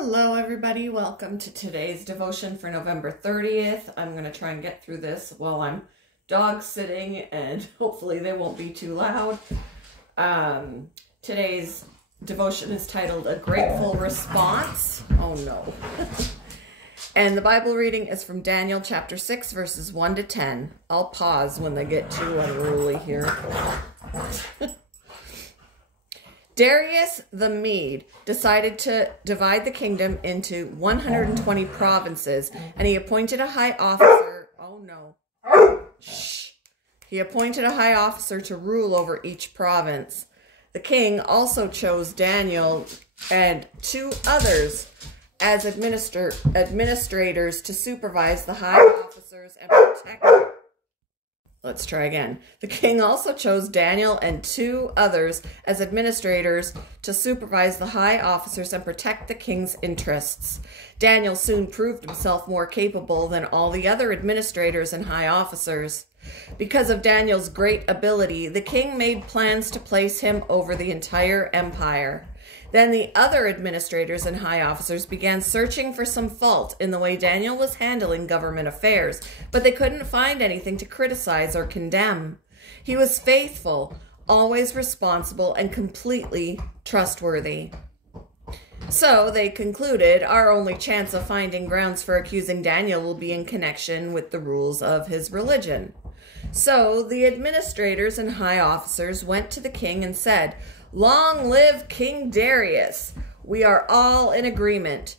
Hello everybody, welcome to today's devotion for November 30th. I'm going to try and get through this while I'm dog sitting and hopefully they won't be too loud. Today's devotion is titled A Grateful Response. Oh no. And the Bible reading is from Daniel chapter 6 verses 1 to 10. I'll pause when they get too unruly here. Darius the Mede decided to divide the kingdom into 120 provinces, and he appointed a high officer. Oh no. Shh. He appointed a high officer to rule over each province. The king also chose Daniel and 2 others as administrators to supervise the high officers and protect. Let's try again. The king also chose Daniel and 2 others as administrators to supervise the high officers and protect the king's interests. Daniel soon proved himself more capable than all the other administrators and high officers. Because of Daniel's great ability, the king made plans to place him over the entire empire. Then the other administrators and high officers began searching for some fault in the way Daniel was handling government affairs, but they couldn't find anything to criticize or condemn. He was faithful, always responsible, and completely trustworthy. So they concluded our only chance of finding grounds for accusing Daniel will be in connection with the rules of his religion. So the administrators and high officers went to the king and said, "Long live King Darius! We are all in agreement.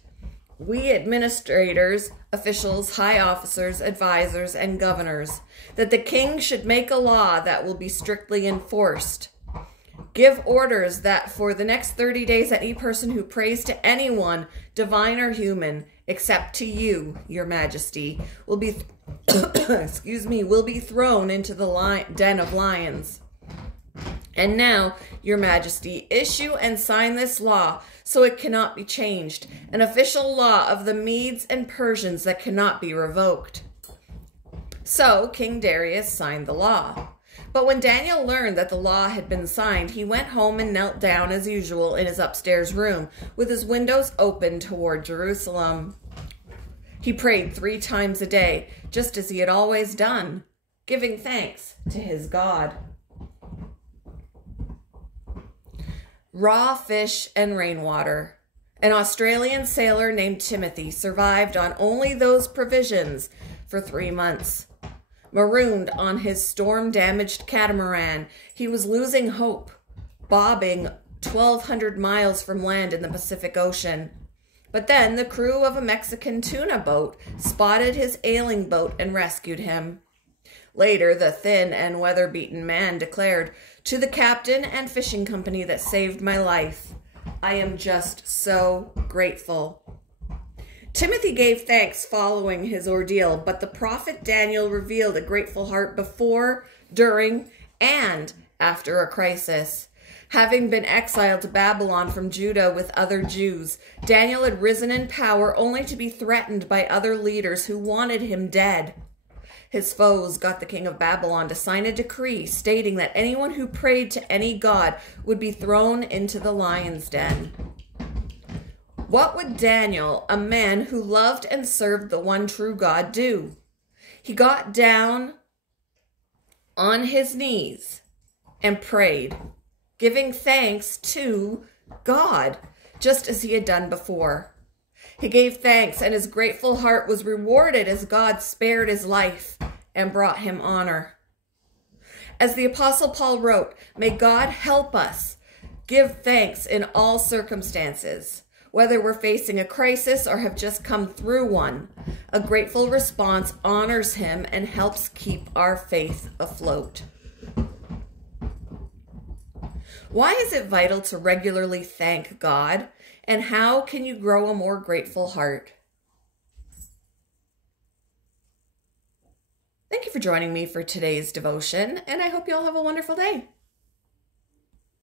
We administrators, officials, high officers, advisors, and governors, that the king should make a law that will be strictly enforced. Give orders that for the next 30 days any person who prays to anyone, divine or human, except to you, your majesty, will be will be thrown into the den of lions. And now, your majesty, issue and sign this law so it cannot be changed, an official law of the Medes and Persians that cannot be revoked." So King Darius signed the law. But when Daniel learned that the law had been signed, he went home and knelt down as usual in his upstairs room, with his windows open toward Jerusalem. He prayed 3 times a day, just as he had always done, giving thanks to his God. Raw fish and rainwater. An Australian sailor named Timothy survived on only those provisions for 3 months. Marooned on his storm-damaged catamaran, he was losing hope, bobbing 1,200 miles from land in the Pacific Ocean. But then the crew of a Mexican tuna boat spotted his ailing boat and rescued him. Later, the thin and weather-beaten man declared, "To the captain and fishing company that saved my life, I am just so grateful." Timothy gave thanks following his ordeal, but the prophet Daniel revealed a grateful heart before, during, and after a crisis. Having been exiled to Babylon from Judah with other Jews, Daniel had risen in power only to be threatened by other leaders who wanted him dead. His foes got the king of Babylon to sign a decree stating that anyone who prayed to any god would be thrown into the lion's den. What would Daniel, a man who loved and served the one true God, do? He got down on his knees and prayed, giving thanks to God, just as he had done before. He gave thanks, and his grateful heart was rewarded as God spared his life and brought him honor. As the Apostle Paul wrote, "May God help us give thanks in all circumstances, whether we're facing a crisis or have just come through one. A grateful response honors him and helps keep our faith afloat." Why is it vital to regularly thank God? And how can you grow a more grateful heart? Thank you for joining me for today's devotion, and I hope you all have a wonderful day.